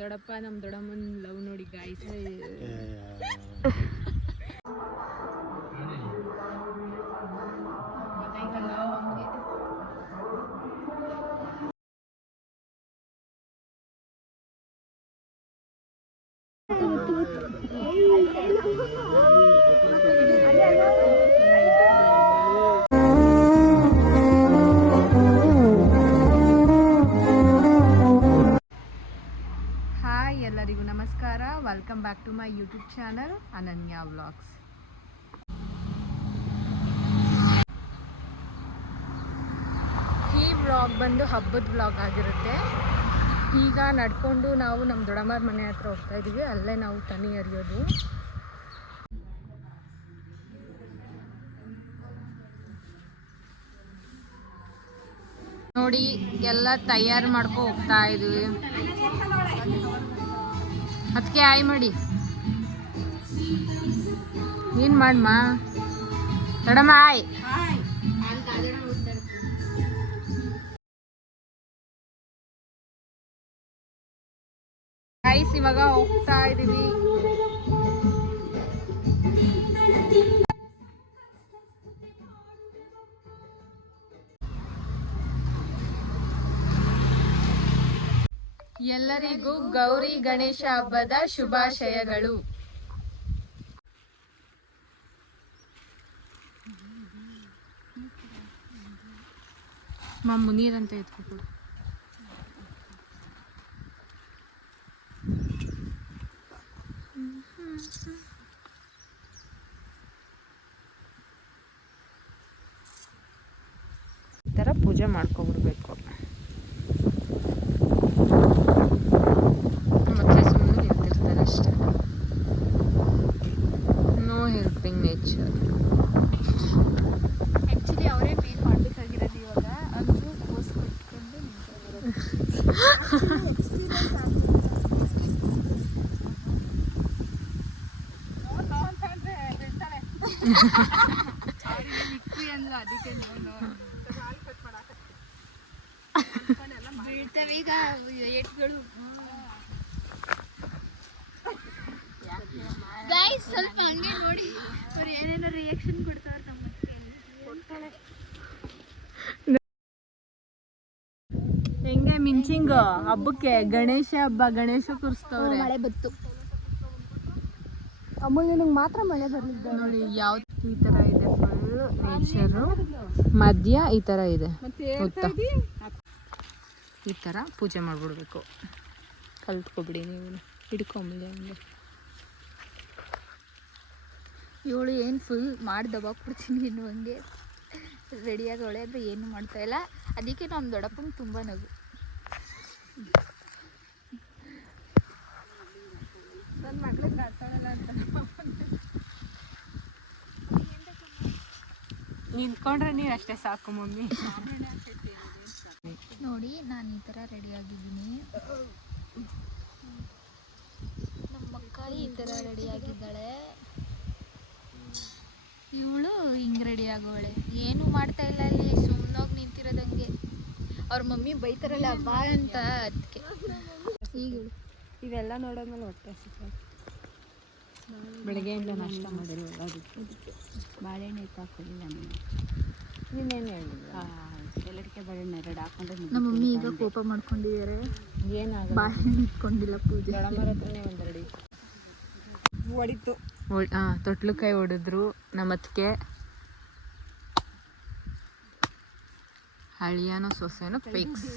ದೊಡ್ಡಪ್ಪ ನಮ್ಮ ದೊಡ್ಡಮ್ಮನ ಲವ್ ನೋಡಿ ಗಾಯ್ಸ್. ಹಾಯ್ ಎಲ್ಲರಿಗೂ ನಮಸ್ಕಾರ. Welcome back to my YouTube channel Ananya vlogs. ಈ ವ್ಲಾಗ್ ಬಂದು ಹಬ್ಬದ ವ್ಲಾಗ್ ಆಗಿರುತ್ತೆ. ಈಗ ನಡ್ಕೊಂಡು ನಾವು ನಮ್ಮ ದೊಡ್ಡಮ್ಮರ ಮನೆ ಹತ್ರ ಹೋಗ್ತಾ ಇದ್ದೀವಿ. ಅಲ್ಲೇ ನಾವು ತನಿ ಎರಿಯೋದು. ನೋಡಿ ಎಲ್ಲ ತಯಾರು ಮಾಡ್ಕೊ ಹೋಗ್ತಾ ಇದೀವಿ. ಅದಕ್ಕೆ ಆಯ್ ಮಾಡಿ ಏನ್ ಮಾಡಮ್ಮ ದೊಡ್ಡಮ್ಮ ಆಯ್. ಗೈಸ್ ಇವಾಗ ಹೋಗ್ತಾ ಇದೀವಿ. ಎಲ್ಲರಿಗೂ ಗೌರಿ ಗಣೇಶ ಹಬ್ಬದ ಶುಭಾಶಯಗಳು. ಮಮ್ಮು ನೀರಂತ ಎತ್ಕೊಡು. ಈ ಥರ ಪೂಜೆ ಮಾಡ್ಕೊಬಿಡ್ಬೇಕು. ಮತ್ತೆ ಸುಮ್ಮನೆ ನಿಂತಿರ್ತಾರೆ ಅಷ್ಟೇ. No helping nature. ಆ್ಯಕ್ಚುಲಿ ಅವರೇ ಮೇನ್ ಮಾಡಬೇಕಾಗಿರೋದು ಇವಾಗ. ಅಂದರೂ ಪೋಸ್ ಕೊಟ್ಕೊಂಡು ಅದಕ್ಕೆ ಬೀಳ್ತವೆ ಈಗ ಏಟ್ಗಳು. ಗೈಸ್ ಸ್ವಲ್ಪ ಹಂಗೆ ನೋಡಿ, ಅವ್ರು ಏನೇನೋ ರಿಯಾಕ್ಷನ್ ಕೊಡ್ತಾರೆ. ನಮ್ಮ ಹೆಂಗೆ ಮಿಂಚಿಂಗ್ ಹಬ್ಬಕ್ಕೆ ಗಣೇಶ ಹಬ್ಬ ಗಣೇಶ ಕೂರಿಸ್ತವ್ರೆ. ಮಳೆ ಬತ್ತು ಅಮೂಲ್ಯ, ನಂಗೆ ಮಾತ್ರ ಮಳೆ ಬರ್ಲಿದ್ದ ನೋಡಿ ಯಾವ ಈ ತರ ಇದೆ. ಫುಲ್ ನೇಚರು ಮಧ್ಯ ಈ ತರ ಇದೆ. ಗೊತ್ತಾ ಈ ತರ ಪೂಜೆ ಮಾಡ್ಬಿಡ್ಬೇಕು. ಕಲ್ತ್ಕೊಬಿಡಿ ನೀವು. ಹಿಡ್ಕೊಂಬಿಡಿ ಹಂಗೆ. ಇವಳು ಏನು ಫುಲ್ ಮಾಡಿ ದಬಾಕ್ಬಿಡ್ತೀನಿ ಇನ್ನು ಹಂಗೆ ರೆಡಿಯಾಗವಳೆ ಅಂದರೆ ಏನು ಮಾಡ್ತಾ ಇಲ್ಲ. ಅದಕ್ಕೆ ನಮ್ಮ ದೊಡ್ಡಪ್ಪಂಗೆ ತುಂಬ ನಗು. ನನ್ನ ಮಕ್ಳಿಗೆ ಆಡ್ತಾಳಲ್ಲ ಅಂತ ನಿಂತ್ಕೊಂಡ್ರೆ ನೀವು ಅಷ್ಟೇ ಸಾಕು ಮಮ್ಮಿ. ನೋಡಿ ನಾನು ಈ ಥರ ರೆಡಿಯಾಗಿದ್ದೀನಿ. ನಮ್ಮ ಮಕ್ಕ ಈ ಥರ ರೆಡಿಯಾಗಿದ್ದಾಳೆ. ಇವಳು ಹಿಂಗೆ ರೆಡಿ ಆಗೋಳೆ. ಏನೂ ಮಾಡ್ತಾ ಇಲ್ಲ ಅಲ್ಲಿ, ಸುಮ್ಮನಾಗಿ ನಿಂತಿರೋದಂಗೆ. ಅವ್ರ ಮಮ್ಮಿ ಬೈತಾರಲ್ಲ ಬಾ ಅಂತ, ಅದಕ್ಕೆ ಈಗ ಇವೆಲ್ಲ ನೋಡೋದ್ಮೇಲೆ ಹೊಟ್ಟೆ ಹಸಿತು. ಬೆಳಗ್ಗೆಯಿಂದ ನಾಷ್ಟ ಮಾಡಿಲ್ವಲ್ಲ ಅದಕ್ಕೆ ಬಾಳೆಹಣ್ಣು ಹಾಕೊಂಡಿಲ್ಲ. ನೀನೇನು ಹೇಳಿಲ್ಲ. ಎಲ್ಲದಕ್ಕೆ ಬಾಳೆಹಣ್ಣು 2 ಹಾಕೊಂಡ್ರೆ ನಮ್ಮ ಮಮ್ಮಿ ಈಗ ಕೋಪ ಮಾಡ್ಕೊಂಡಿದ್ದಾರೆ. ಏನಾಗ ಬಾಳೆಹಣ್ಣು ಇಟ್ಕೊಂಡಿಲ್ಲ ಪೂಜೆ. ದೊಡ್ಡಮ್ಮರ ಹತ್ರನೇ ಒಂದೆರಡು ಹೊಡಿತು. ತೊಟ್ಲುಕಾಯಿ ಹೊಡೆದ್ರು ನಮ್ಮತ್ತಿಗೆ. ಹಳಿಯಾನೋ ಸೊಸೆನೋ ಫಿಕ್ಸ್.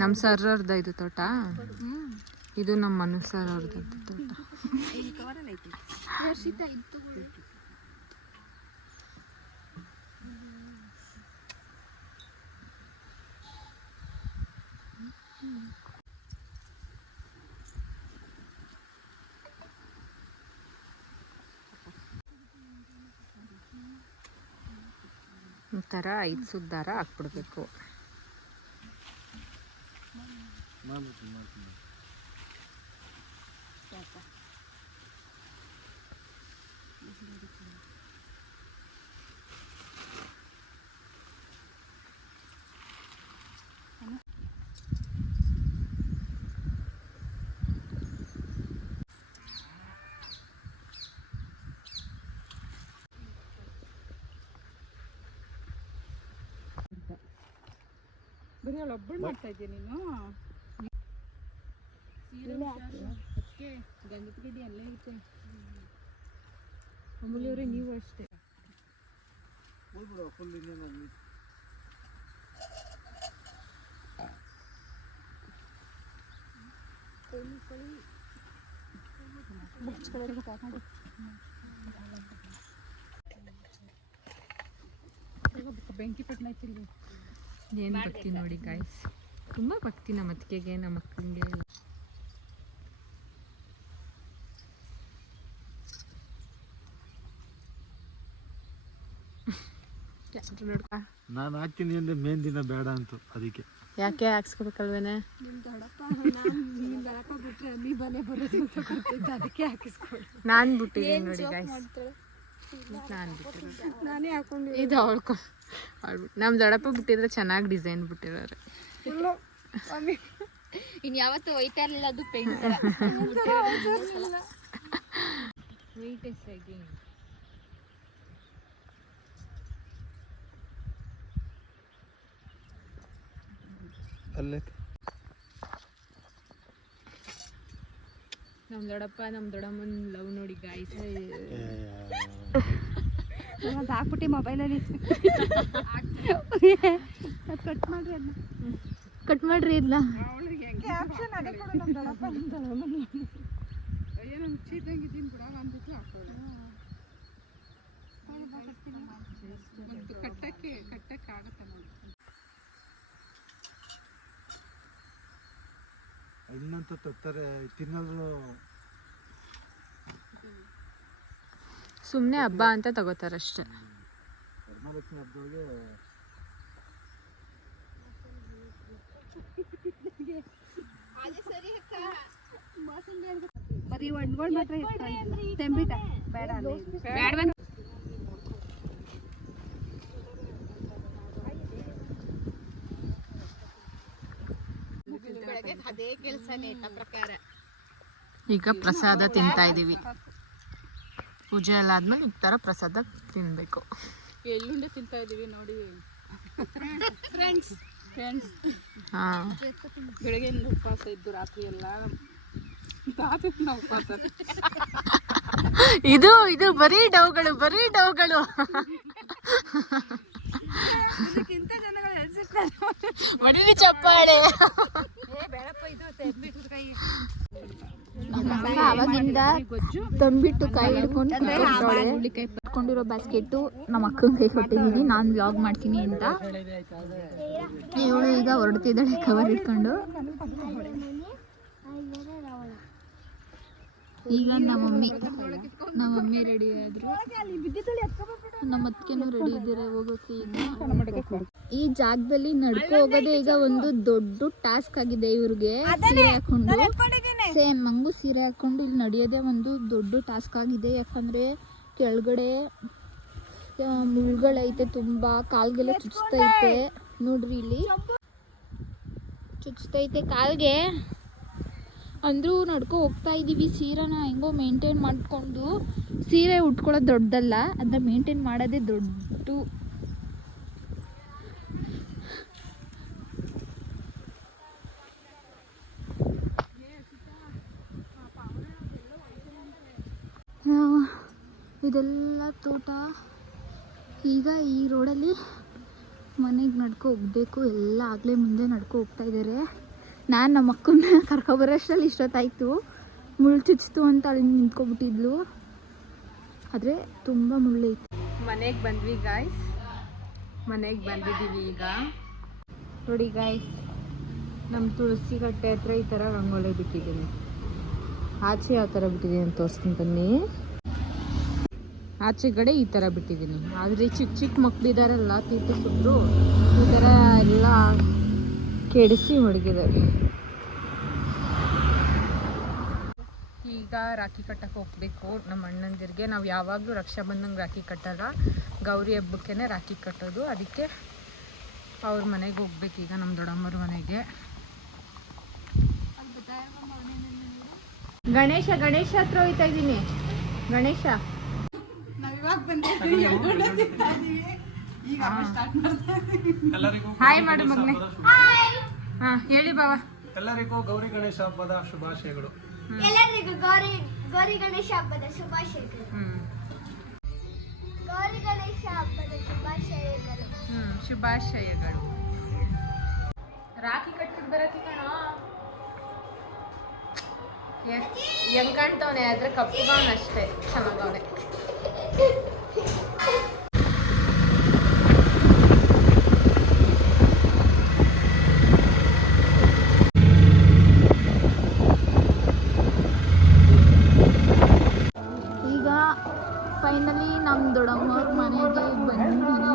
ನಮ್ಮ ಸರ್ ಅವ್ರದ ಇದು ತೋಟ. ಇದು ನಮ್ಮ ಮನು ಸರ್ ಅವ್ರದ್ದು ತೋಟ. ಈ ಥರ 5 ಸುತ್ತು ದಾರ ಹಾಕ್ಬಿಡ್ಬೇಕು. ಬರೀ ಅವಳು ಒಬ್ಬಳು ಮಾಡ್ತಾ ಇದ್ದೀಯ ನೀನು? ಅದಕ್ಕೆ ಗಂಧದ ಗಡ್ಡಿ ಅಲ್ಲೇ ಐತೆ. ಅಮೂಲ್ಯವರೇ ನೀವು ಅಷ್ಟೇ. ಬೆಂಕಿ ಪಟ್ಟಣ ಹಚ್ಚಿಲ್ವಿ? ಏನು ಭಕ್ತಿ ನೋಡಿ ಗಾಯ್ಸ್, ತುಂಬ ಭಕ್ತಿ ನಮ್ಮ ಅತ್ತಿಗೆಗೆ, ನಮ್ಮ ಅಕ್ಕಂಗೆ. ನಾನು ಹಾಕ್ತೀನಿ ಅಂದ್ರೆ ಮೇನ್ ದಿನ ಬೇಡ ಅಂತ, ಅದಕ್ಕೆ. ಯಾಕೆ ಹಾಕ್ಸ್ಕೋಬೇಕಲ್ವೇನೆ? ನಾನು ಬಿಟ್ಟಿದ್ದೀನಿ ನೋಡಿ ಗಾಯ್ಸ್, ನಾನು ಬಿಟ್ಟಿದ್ದೀನಿ. ನಾನೇ ಹಾಕೊಂಡು ಇದು ಅವಳ್ಕೊ ನಮ್ಮ ದೊಡ್ಡಪ್ಪ ಬಿಟ್ಟಿದ್ರೆ ಚೆನ್ನಾಗಿ ಡಿಸೈನ್ ಬಿಟ್ಟಿರೋರು. ಇನ್ ಯಾವತ್ತೂ ಒಯ್ತಾ ಇರ್ಲಿಲ್ಲ ಅದು ಪೇಂಟ್. Weight is again. ಅಲ್ಲೇ ನಮ್ಮ ದೊಡ್ಡಪ್ಪ ನಮ್ಮ ದೊಡ್ಡಮ್ಮನ ಲವ್ ನೋಡಿ ಗಾಯ್ಸ್. ಅದು ಹಾಕ್ಬಿಟ್ಟು ಮೊಬೈಲಲ್ಲಿ ಕಟ್ ಮಾಡ್ರಿ, ಅದನ್ನ ಕಟ್ ಮಾಡ್ರಿ ಇದನ್ನ. ಕ್ಯಾಪ್ಷನ್ ಅದೇ ಕೊಡು, ನಮ್ಮ ದೊಡ್ಡಪ್ಪ ನಮ್ಮ ದೊಡ್ಡಮ್ಮನ. ಅಯ್ಯೋ ನಾನು ಚೀಟಂಗೆ ಇದ್ದೀನಿ ಬಿಡ ಅಂದ್ಬಿಟ್ಟು ಹಾಕೋದು. ಒಂದು ಕಟ್ಟಕ್ಕೆ ಆಗುತ್ತೆ ನೋಡಿ. ಇನ್ನಂತ ತರ್ತಾರೆ ತಿನ್ನೋದು, ಸುಮ್ಮನೆ ಹಬ್ಬ ಅಂತ ತಗೋತಾರಷ್ಟೇ. ವರಮಹಾಲಕ್ಷ್ಮಿ ಹಬ್ಬದಾಗೆ ಬರೀ ಒಣ್ಗಳು ಮಾತ್ರ ತೆಂಬಿಟ ಬೇಡ ಅದೇ ಕೆಲಸನೇ ಪ್ರಕಾರ. ಈಗ ಪ್ರಸಾದ ತಿಂತಾ ಇದ್ದೀವಿ. ಪೂಜೆ ಎಲ್ಲ ಆದ್ಮೇಲೆ ಈ ಥರ ಪ್ರಸಾದ ತಿನ್ನಬೇಕು. ಎಳ್ಳುಂಡೆ ತಿಂತಾ ಇದೀವಿ ನೋಡಿ ಫ್ರೆಂಡ್ಸ್. ಹಾಂ, ಬೆಳಗ್ಗೆಯಿಂದ ಉಪವಾಸ ಇದ್ದು ರಾತ್ರಿ ಎಲ್ಲ ಉಪವಾಸ. ಇದು ಬರೀ ಡೌಗಳು. ಇದಕ್ಕಿಂತ ಜನಗಳು ಎಳ್ಸಿರ್ತಾರೆ. ಹೊಡೀರಿ ಚಪ್ಪಾಳೆ. ಅವಾಗಿಂದ ತಂದ್ಬಿಟ್ಟು ಕೈ ಹಿಡ್ಕೊಂಡಿರೋ ಬಾಸ್ಕೆಟ್ಟು ನಮ್ಮ ಅಕ್ಕನ ಕೈ ಕೊಟ್ಟಿದ್ದೀನಿ, ನಾನು ವ್ಲಾಗ್ ಮಾಡ್ತೀನಿ ಅಂತ. ಇವಳು ಈಗ ಹೊರಡ್ತಿದ್ದಾಳೆ ಕವರ್ ಇಟ್ಕೊಂಡು. ಈಗ ನಮ್ಮ ಮಮ್ಮಿ ರೆಡಿ ಆದ್ರು, ನಮ್ಮ ಅತ್ತಿಗೆನೂ ರೆಡಿ ಇದ್ದಾರೆ ಹೋಗೋಕೆ. ಈಗ ಈ ಜಾಗದಲ್ಲಿ ನಡ್ಕೊ ಹೋಗೋದೇ ಈಗ ಒಂದು ದೊಡ್ಡ ಟಾಸ್ಕ್ ಆಗಿದೆ ಇವ್ರಿಗೆ. ಸೀರೆ ಹಾಕೊಂಡು, ಸೇಮ್ ಮಂಗು ಸೀರೆ ಹಾಕೊಂಡು ಇಲ್ಲಿ ನಡೆಯೋದೇ ಒಂದು ದೊಡ್ಡ ಟಾಸ್ಕ್ ಆಗಿದೆ. ಯಾಕಂದ್ರೆ ಕೆಳಗಡೆ ಮುಳ್ಗಳೈತೆ, ತುಂಬ ಕಾಲ್ಗೆಲ್ಲ ಚುಚ್ತೈತೆ. ನೋಡ್ರಿ ಇಲ್ಲಿ ಚುಚ್ತೈತೆ ಕಾಲ್ಗೆ. ಅಂದರೂ ನಡ್ಕೊ ಹೋಗ್ತಾ ಇದ್ದೀವಿ. ಸೀರೆನ ಹೆಂಗೋ ಮೇಂಟೈನ್ ಮಾಡಿಕೊಂಡು, ಸೀರೆ ಉಟ್ಕೊಳ್ಳೋದು ದೊಡ್ಡದಲ್ಲ, ಅದನ್ನ ಮೇಂಟೈನ್ ಮಾಡೋದೇ ದೊಡ್ಡ. ಇದೆಲ್ಲ ತೋಟ. ಈಗ ಈ ರೋಡಲ್ಲಿ ಮನೆಗೆ ನಡ್ಕೊ ಹೋಗ್ಬೇಕು. ಎಲ್ಲ ಆಗಲೇ ಮುಂದೆ ನಡ್ಕೊ ಹೋಗ್ತಾ ಇದ್ದಾರೆ. ನಾನು ನಮ್ಮ ಅಕ್ಕನ ಕರ್ಕೊಬರೋಷ್ಟರಲ್ಲಿ ಇಷ್ಟೊತ್ತಾಯಿತು. ಮುಳ್ಳು ಚುಚ್ಚಿತು ಅಂತ ಅಲ್ಲಿ ನಿಂತ್ಕೊಬಿಟ್ಟಿದ್ಲು, ಆದರೆ ತುಂಬ ಮುಳ್ಳೈತಿ. ಮನೆಗೆ ಬಂದ್ವಿ ಗಾಯ್ಸ್, ಮನೆಗೆ ಬಂದಿದ್ದೀವಿ ಈಗ. ನೋಡಿ ಗಾಯ್ಸ್, ನಮ್ಮ ತುಳಸಿ ಕಟ್ಟೆ ಹತ್ರ ಈ ಥರ ರಂಗೋಲಿ ಬಿಟ್ಟಿದ್ದೀನಿ. ಆಚೆ ಯಾವ ಥರ ಬಿಟ್ಟಿದ್ದೀನಿ ಅಂತ ತೋರಿಸ್ತೀನಿ ಬನ್ನಿ. ಆಚೆ ಕಡೆ ಈ ಥರ ಬಿಟ್ಟಿದ್ದೀನಿ. ಆದರೆ ಚಿಕ್ಕ ಮಕ್ಕಳಿದಾರಲ್ಲ, ತೀರ್ಥ ಸುತ್ತರು ಈ ಥರ ಎಲ್ಲ ಕೆಡಿಸಿ ಮಡಗಿದ್ದಾರೆ. ಈಗ ಈಗ ರಾಖಿ ಕಟ್ಟಕ್ಕೆ ಹೋಗ್ಬೇಕು ನಮ್ಮ ಅಣ್ಣಂದಿರಿಗೆ. ನಾವು ಯಾವಾಗಲೂ ರಕ್ಷಾಬಂಧನ್ಗೆ ರಾಖಿ ಕಟ್ಟಲ್ಲ, ಗೌರಿ ಹಬ್ಬಕ್ಕೇ ರಾಖಿ ಕಟ್ಟೋದು. ಅದಕ್ಕೆ ಅವ್ರ ಮನೆಗೆ ಹೋಗ್ಬೇಕೀಗ, ನಮ್ಮ ದೊಡ್ಡಮ್ಮರ ಮನೆಗೆ. ಗಣೇಶ ಹತ್ರ ಹೋಗ್ತಾ ಇದ್ದೀನಿ. ಗಣೇಶ ಹಾಯ್ ಮಾಡು ಮಗನೆ. ಹಾ ಹೇಳಿ ಬಾವಾ. ಎಲ್ಲರಿಗೂ ಗೌರಿ ಗಣೇಶ ಹಬ್ಬದ ಶುಭಾಶಯಗಳು. ಎಲ್ಲರಿಗೂ ಗೌರಿ ಗಣೇಶ ಹಬ್ಬದ ಶುಭಾಶಯಗಳು. ಗೌರಿ ಗಣೇಶ ಹಬ್ಬದ ಶುಭಾಶಯಗಳು. ಶುಭಾಶಯಗಳು. ರಾಖಿ ಕಟ್ಬಿಟ್ಟು ಬರತ್ತಿ ಕಣೋ. ಹೆಂಗ್ ಕಾಣ್ತವನೆ ಆದ್ರೆ ಕಪ್ಪುಗವನ ಅಷ್ಟೇ ಚೆನ್ನಾಗವನೆ. ಈಗ ಫೈನಲಿ ನಮ್ಮ ದೊಡ್ಡಮ್ಮವ್ರ ಮನೆಗೆ ಬಂದಿದ್ದೀನಿ.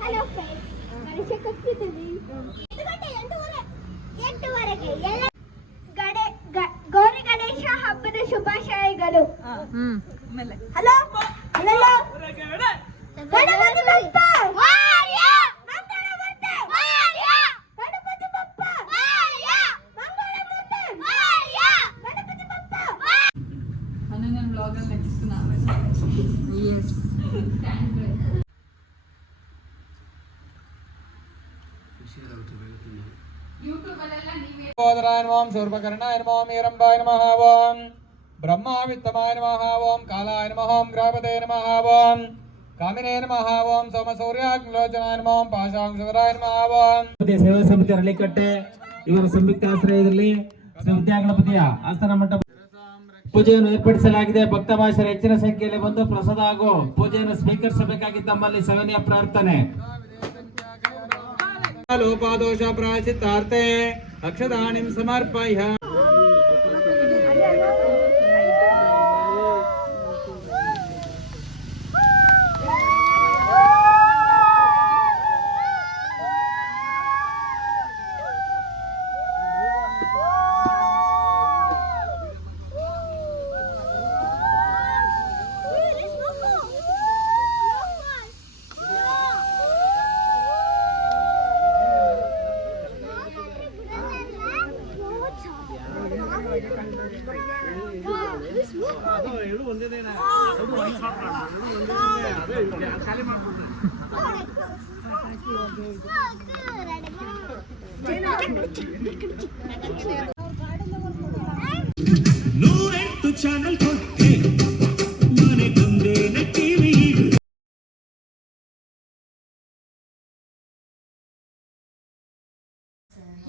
ಹಲೋ ಫ್ರೆಂಡ್ಸ್, ಗಣೇಶ ಕಟ್ಟಿದ್ದೀವಿ. 8:08ಗೆ ಎಲ್ಲ ಗೌರಿ ಗಣೇಶ ಹಬ್ಬದ ಶುಭಾಶಯಗಳು. ಹಲೋ ಹಲೋ ಗಣಪತಿ ಬಪ್ಪ ಮೋರ್ಯ, ಮಂಗಳಮೂರ್ತಿ ಮೋರ್ಯ, ಗಣಪತಿ ಬಪ್ಪ ಮೋರ್ಯ, ಮಂಗಳಮೂರ್ತಿ ಮೋರ್ಯ, ಗಣಪತಿ ಬಪ್ಪ ಓಂ ಶೂರ್ಪಕರ್ಣಾಯ ನಮಃ, ಓಂ ಈರಂಬಾಯ ನಮಃ, ಓಂ ಬ್ರಹ್ಮಾವಿತ್ತಮಾಯ ನಮಃ, ಓಂ ಕಾಲಾಯ ನಮಃ, ಓಂ ಗ್ರಾಪದೇ ನಮಃ, ಓಂ ಕಾಮಿನೇ ನಮಃ, ಓಂ ಸೋಮಸೂರ್ಯಾಗ್ನಿಲೋಚನಾಯ ನಮಃ, ಓಂ ಪಾಶಾಂಶವರಾಯ ನಮಃ, ಓಂ ಸೇವಾ ಸಮಿತಿ ಅರಳಿಕಟ್ಟೆ ಇವರ ಸಂಯುಕ್ತ ಆಶ್ರಯದಲ್ಲಿ ಶ್ರೀ ವಿದ್ಯಾಗಣಪತಿಯ ಆಸ್ಥಾನ ಮಂಟಪ ಪೂಜೆಯನ್ನು ಏರ್ಪಡಿಸಲಾಗಿದೆ. ಭಕ್ತ ಭಾಷೆಯ ಹೆಚ್ಚಿನ ಸಂಖ್ಯೆಯಲ್ಲಿ ಬಂದು ಪ್ರಸಾದ ಹಾಗೂ ಪೂಜೆಯನ್ನು ಸ್ವೀಕರಿಸಬೇಕಾಗಿ ತಮ್ಮಲ್ಲಿ ಸವಿನಯ ಪ್ರಾರ್ಥನೆ. ಲೋಪಾದೋಷ ಪ್ರಾಯಶ್ಚಿತ್ತಾರ್ಥೆ ಅಕ್ಷದಾನಿಂ ಸಮರ್ಪಯ.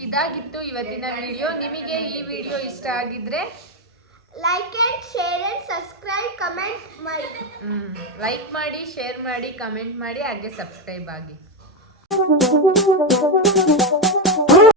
ಇದಾಗಿತ್ತು ಇವತ್ತಿನ ವಿಡಿಯೋ. ನಿಮಗೆ ಈ ವಿಡಿಯೋ ಇಷ್ಟ ಆಗಿದ್ರೆ like and share and subscribe comment ಮಾಡಿ. ಲೈಕ್ ಮಾಡಿ, ಶೇರ್ ಮಾಡಿ, ಕಮೆಂಟ್ ಮಾಡಿ, ಹಾಗೆ ಸಬ್ಸ್ಕ್ರೈಬ್ ಆಗಿ.